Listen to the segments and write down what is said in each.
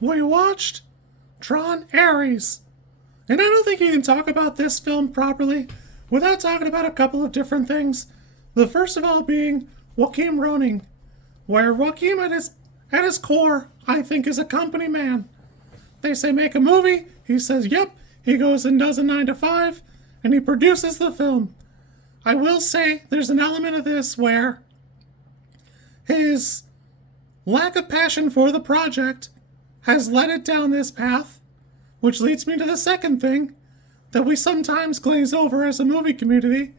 we watched Tron Ares. And I don't think you can talk about this film properly without talking about a couple of different things. The first of all being Joachim Rønning, where Joachim at his core, I think, is a company man. They say make a movie, he says yep, he goes and does a 9 to 5, and he produces the film. I will say there's an element of this where his lack of passion for the project has led it down this path, which leads me to the second thing that we sometimes glaze over as a movie community: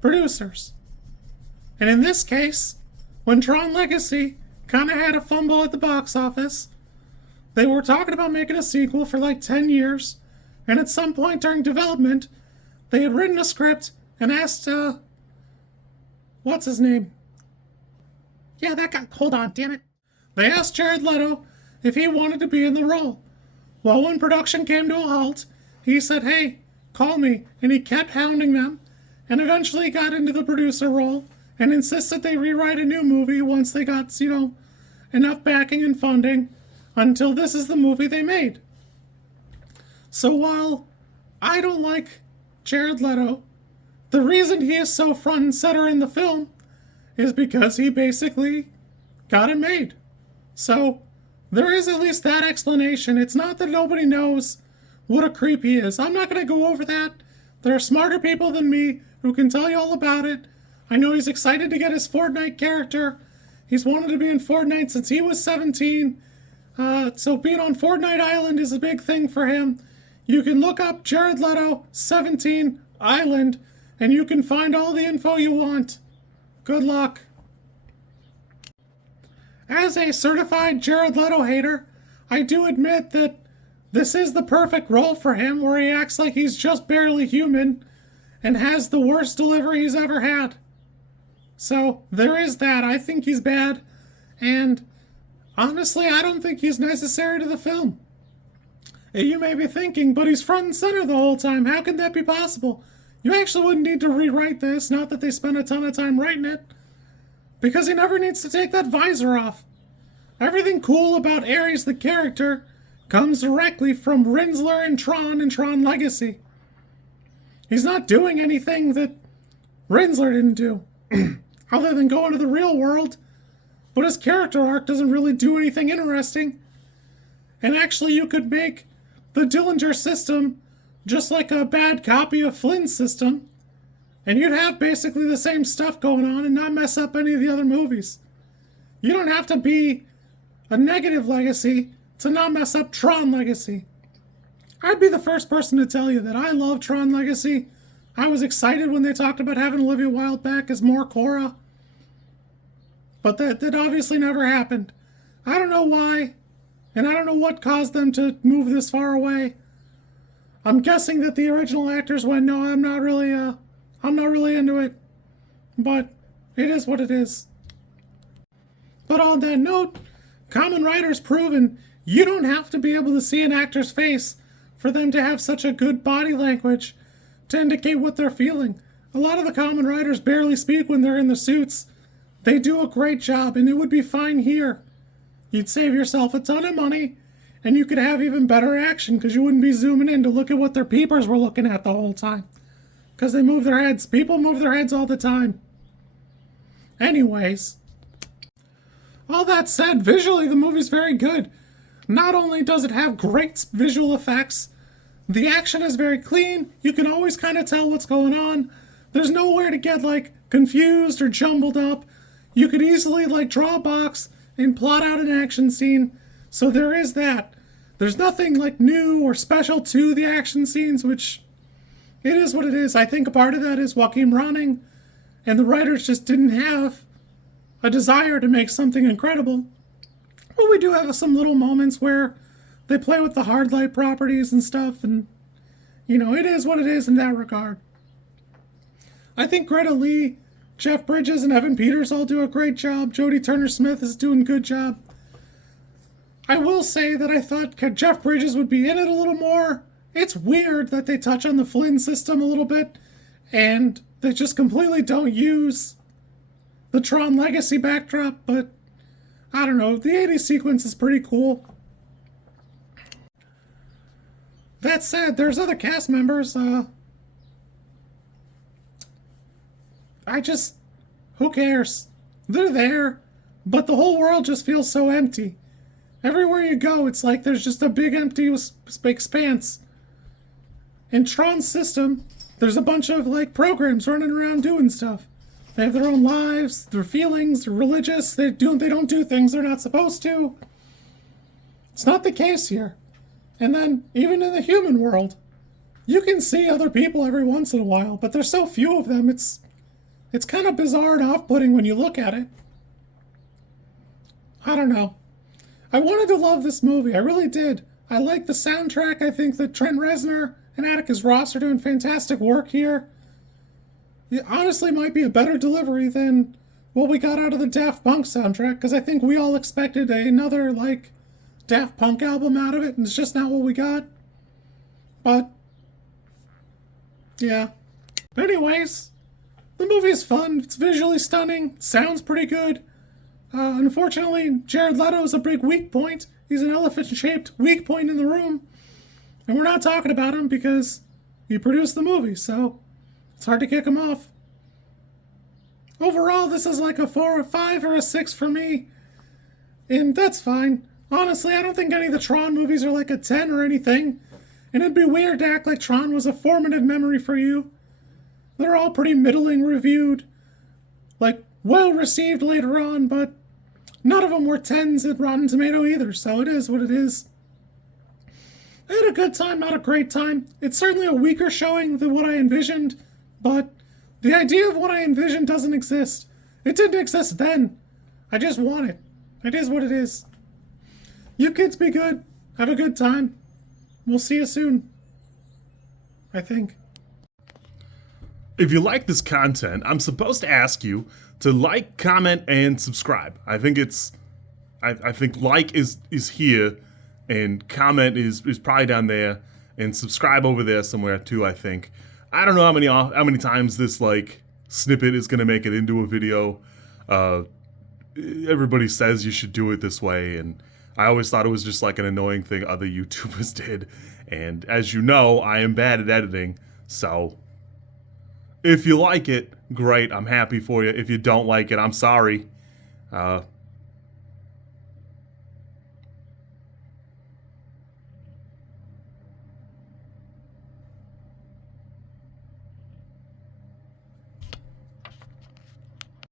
producers. And in this case, when Tron Legacy kind of had a fumble at the box office, they were talking about making a sequel for like 10 years, and at some point during development, they had written a script and asked, what's his name? Yeah, that guy. Hold on, damn it. They asked Jared Leto if he wanted to be in the role. Well, when production came to a halt, he said, hey, call me. And he kept hounding them, and eventually got into the producer role and insisted they rewrite a new movie once they got, enough backing and funding, until this is the movie they made. So while I don't like Jared Leto, the reason he is so front and center in the film is because he basically got it made. So there is at least that explanation. It's not that nobody knows what a creep he is. I'm not going to go over that. There are smarter people than me who can tell you all about it. I know he's excited to get his Fortnite character. He's wanted to be in Fortnite since he was 17. So being on Fortnite Island is a big thing for him. You can look up Jared Leto 17 Island and you can find all the info you want. Good luck. As a certified Jared Leto hater, I do admit that this is the perfect role for him, where he acts like he's just barely human and has the worst delivery he's ever had. So there is that. I think he's bad, and honestly, I don't think he's necessary to the film. And you may be thinking, but he's front and center the whole time. How can that be possible? You actually wouldn't need to rewrite this, not that they spent a ton of time writing it, because he never needs to take that visor off. Everything cool about Ares the character comes directly from Rinsler and Tron Legacy. He's not doing anything that Rinsler didn't do, other than go into the real world, but his character arc doesn't really do anything interesting. And actually, you could make the Dillinger system just like a bad copy of Flynn's system, and you'd have basically the same stuff going on and not mess up any of the other movies. You don't have to be a negative Legacy to not mess up Tron Legacy. I'd be the first person to tell you that I love Tron Legacy. I was excited when they talked about having Olivia Wilde back as more Cora, but that obviously never happened. I don't know why, and I don't know what caused them to move this far away. I'm guessing that the original actors went, no, I'm not really into it. But it is what it is. But on that note, Kamen Rider's proven you don't have to be able to see an actor's face for them to have such a good body language to indicate what they're feeling. A lot of the Kamen Riders barely speak when they're in the suits. They do a great job, and it would be fine here. You'd save yourself a ton of money, and you could have even better action because you wouldn't be zooming in to look at what their peepers were looking at the whole time. Because they move their heads. People move their heads all the time. Anyways, all that said, visually the movie's very good. Not only does it have great visual effects, the action is very clean. You can always kind of tell what's going on. There's nowhere to get confused or jumbled up. You could easily draw a box and plot out an action scene. So there is that. There's nothing new or special to the action scenes, which it is what it is. I think a part of that is Joachim Rønning, and the writers just didn't have a desire to make something incredible. But we do have some little moments where they play with the hard light properties and stuff, and it is what it is in that regard. I think Greta Lee, Jeff Bridges, and Evan Peters all do a great job. Jodie Turner-Smith is doing a good job. I will say that I thought Jeff Bridges would be in it a little more. It's weird that they touch on the Flynn system a little bit, and they just completely don't use the Tron Legacy backdrop, but I don't know. The 80s sequence is pretty cool. That said, there's other cast members. Who cares? They're there, but the whole world just feels so empty. Everywhere you go, it's like there's just a big empty expanse. In Tron's system, there's a bunch of like programs running around doing stuff. They have their own lives, their feelings, they're religious, they don't do things they're not supposed to. It's not the case here. And then, even in the human world, you can see other people every once in a while, but there's so few of them, it's kind of bizarre and off-putting when you look at it. I don't know. I wanted to love this movie, I really did. I like the soundtrack, I think that Trent Reznor and Atticus Ross are doing fantastic work here. It honestly might be a better delivery than what we got out of the Daft Punk soundtrack, because I think we all expected another, like, Daft Punk album out of it, and it's just not what we got. But, yeah. Anyways, the movie is fun, it's visually stunning, sounds pretty good. Unfortunately, Jared Leto is a big weak point. He's an elephant-shaped weak point in the room. And we're not talking about him because he produced the movie, so it's hard to kick him off. Overall, this is like a 4 or 5 or a 6 for me. And that's fine. Honestly, I don't think any of the Tron movies are like a 10 or anything. And it'd be weird to act like Tron was a formative memory for you. They're all pretty middling reviewed. Like, well received later on, but none of them were 10s at Rotten Tomato either, so it is what it is. I had a good time, not a great time. It's certainly a weaker showing than what I envisioned, but the idea of what I envisioned doesn't exist. It didn't exist then. I just want it. It is what it is. You kids be good. Have a good time. We'll see you soon. I think. If you like this content, I'm supposed to ask you to like, comment, and subscribe. I think like is here, and comment is probably down there, and subscribe over there somewhere too, I think. I don't know how many times this like snippet is gonna make it into a video. Everybody says you should do it this way, and I always thought it was just like an annoying thing other YouTubers did. And as you know, I am bad at editing, so if you like it, great, I'm happy for you. If you don't like it, I'm sorry.